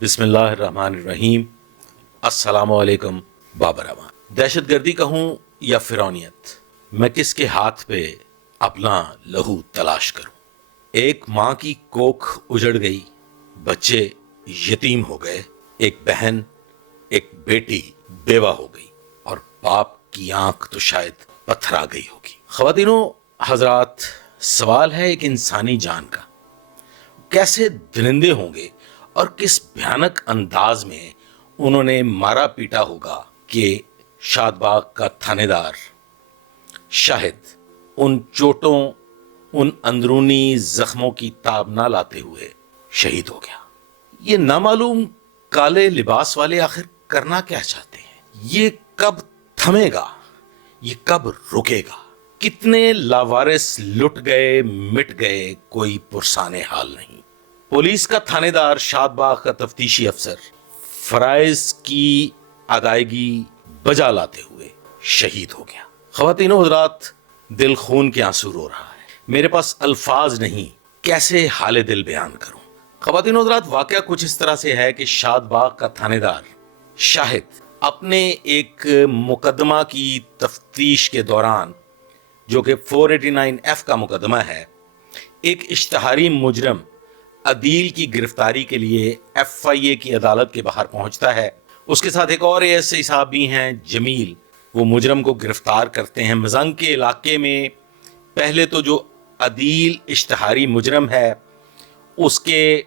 बिस्मिल्लाहिर्रहमानिर्रहीम। अस्सलामुअलैकुम बाबरामा। दहशतगर्दी कहूँ या फिरौनियत, मैं किसके हाथ पे अपना लहू तलाश करूं। एक माँ की कोख उजड़ गई, बच्चे यतीम हो गए, एक बहन एक बेटी बेवा हो गई और बाप की आंख तो शायद पत्थर आ गई होगी। ख़वातीनो हजरात, सवाल है एक इंसानी जान का। कैसे दरिंदे होंगे और किस भयानक अंदाज में उन्होंने मारा पीटा होगा कि शादबाग का थानेदार शाहिद उन चोटों, उन अंदरूनी जख्मों की ताब ना लाते हुए शहीद हो गया। ये नामालूम काले लिबास वाले आखिर करना क्या चाहते हैं? ये कब थमेगा? ये कब रुकेगा? कितने लावारिस लुट गए, मिट गए, कोई पुरसाने हाल नहीं। पुलिस का थानेदार, शादबाग का तफ्तीशी अफसर फराइज की अदायगी बजा लाते हुए शहीद हो गया। ख़वातीनो हज़रात, दिल खून के आंसू रो रहा है, मेरे पास अल्फाज नहीं, कैसे हाले दिल बयान करूं। ख़वातीनो हज़रात, वाकया कुछ इस तरह से है कि शादबाग का थानेदार शाहिद अपने एक मुकदमा की तफ्तीश के दौरान, जो कि 489F का मुकदमा है, एक इश्तहारी मुजरम अदील की गिरफ्तारी के लिए FIA की अदालत के बाहर पहुंचता है। उसके साथ एक और ASI साहब भी हैं, जमील। वो मुजरम को गिरफ्तार करते हैं मजंग के इलाके में। पहले तो जो अदील इश्तहारी मुजरम है, उसके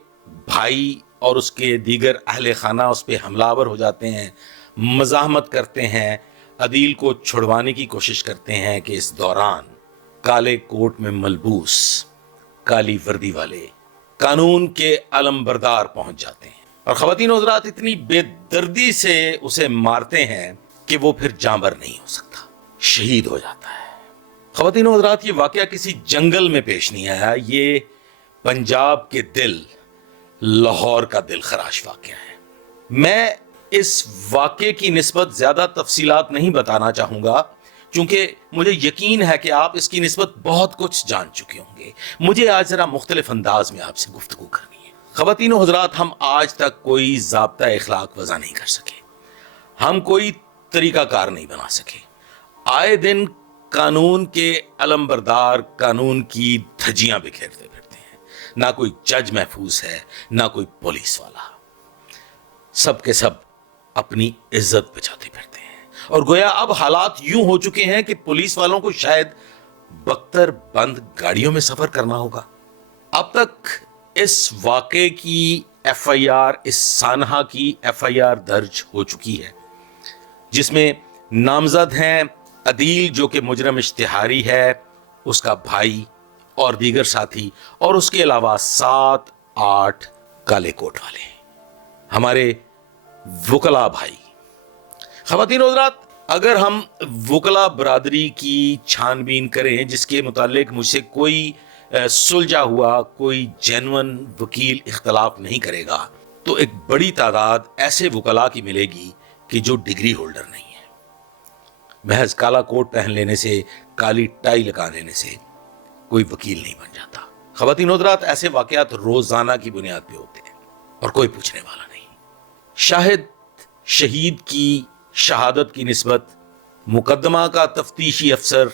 भाई और उसके दीगर अहले खाना उस पर हमलावर हो जाते हैं, मज़ाहमत करते हैं, अदील को छुड़वाने की कोशिश करते हैं कि इस दौरान काले कोट में मलबूस काली वर्दी वाले कानून के अलमबरदार पहुंच जाते हैं और ख़वातीन हज़रात इतनी बेदर्दी से उसे मारते हैं कि वो फिर जानवर नहीं हो सकता, शहीद हो जाता है। ख़वातीन हज़रात, ये वाकया किसी जंगल में पेश नहीं आया, ये पंजाब के दिल, लाहौर का दिल खराश वाकया है। मैं इस वाकये की निस्बत ज्यादा तफसीलात नहीं बताना चाहूंगा, क्योंकि मुझे यकीन है कि आप इसकी निस्बत बहुत कुछ जान चुके होंगे। मुझे आज जरा मुख्तलिफ अंदाज में आपसे गुफ्तगू करनी है। ख़वातीनो हज़रात, हम आज तक कोई ज़ाब्ता इखलाक वज़ा नहीं कर सके, हम कोई तरीक़ाकार नहीं बना सके। आए दिन कानून के अलमबरदार कानून की धज्जियां बिखेरते फिरते हैं। ना कोई जज महफूज है, ना कोई पुलिस वाला, सब के सब अपनी इज्जत बचाते फिरते हैं। और गोया अब हालात यूं हो चुके हैं कि पुलिस वालों को शायद बख्तर बंद गाड़ियों में सफर करना होगा। अब तक इस वाक़े की FIR, इस सानहा की FIR दर्ज हो चुकी है, जिसमें नामजद हैं अदील, जो कि मुजरम इश्तिहारी है, उसका भाई और दीगर साथी, और उसके अलावा 7-8 काले कोट वाले, हमारे वकला भाई। ख़वातीन हज़रात, अगर हम वकला बरादरी की छानबीन करें, जिसके मुतालिक मुझसे कोई सुलझा हुआ, कोई जेन्युइन वकील इख्तलाफ नहीं करेगा, तो एक बड़ी तादाद ऐसे वकला की मिलेगी कि जो डिग्री होल्डर नहीं है। महज काला कोट पहन लेने से, काली टाई लगा लेने से कोई वकील नहीं बन जाता। ख़वातीन हज़रात, ऐसे वाक़यात रोज़ाना की बुनियाद पे होते हैं और कोई पूछने वाला नहीं। शाहिद शहीद की शहादत की निस्बत मुकदमा का तफ्तीशी अफसर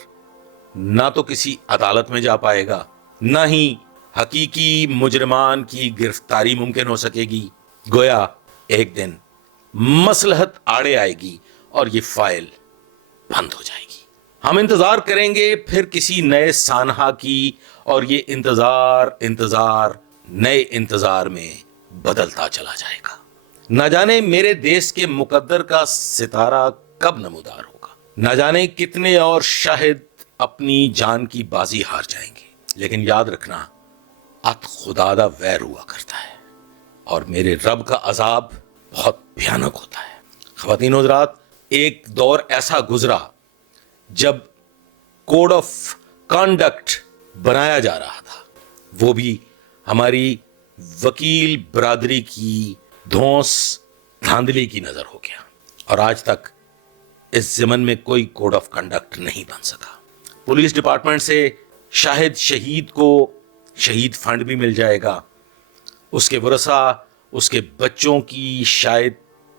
ना तो किसी अदालत में जा पाएगा, ना ही हकीकी मुजरमान की गिरफ्तारी मुमकिन हो सकेगी। गोया एक दिन मसलहत आड़े आएगी और ये फाइल बंद हो जाएगी। हम इंतजार करेंगे फिर किसी नए सानहा की, और ये इंतजार नए इंतजार में बदलता चला जाएगा। न जाने मेरे देश के मुकद्दर का सितारा कब नमूदार होगा, न जाने कितने और शाहिद अपनी जान की बाजी हार जाएंगे। लेकिन याद रखना, अत खुदादा वैर हुआ करता है और मेरे रब का अजाब बहुत भयानक होता है। ख़वातीन हज़रात, एक दौर ऐसा गुजरा जब कोड ऑफ कॉन्डक्ट बनाया जा रहा था, वो भी हमारी वकील बरादरी की धौंस धांधली की नजर हो गया, और आज तक इस ज़मन में कोई कोड ऑफ कंडक्ट नहीं बन सका। पुलिस डिपार्टमेंट से शाहिद शहीद को शहीद फंड भी मिल जाएगा, उसके वरसा اس کے بچوں کی شاید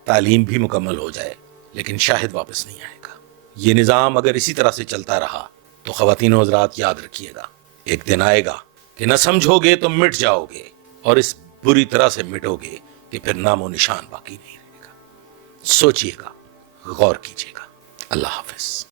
تعلیم بھی مکمل ہو جائے لیکن شاہد واپس نہیں آئے گا۔ یہ نظام اگر اسی طرح سے چلتا رہا تو خواتین و حضرات یاد رکھیے گا، ایک دن آئے گا کہ نہ سمجھو گے تو مٹ جاؤ گے، اور اس بری طرح سے مٹو گے کہ پھر نام و نشان باقی نہیں رہے گا۔ سوچئے گا، غور کیجئے گا۔ اللہ حافظ۔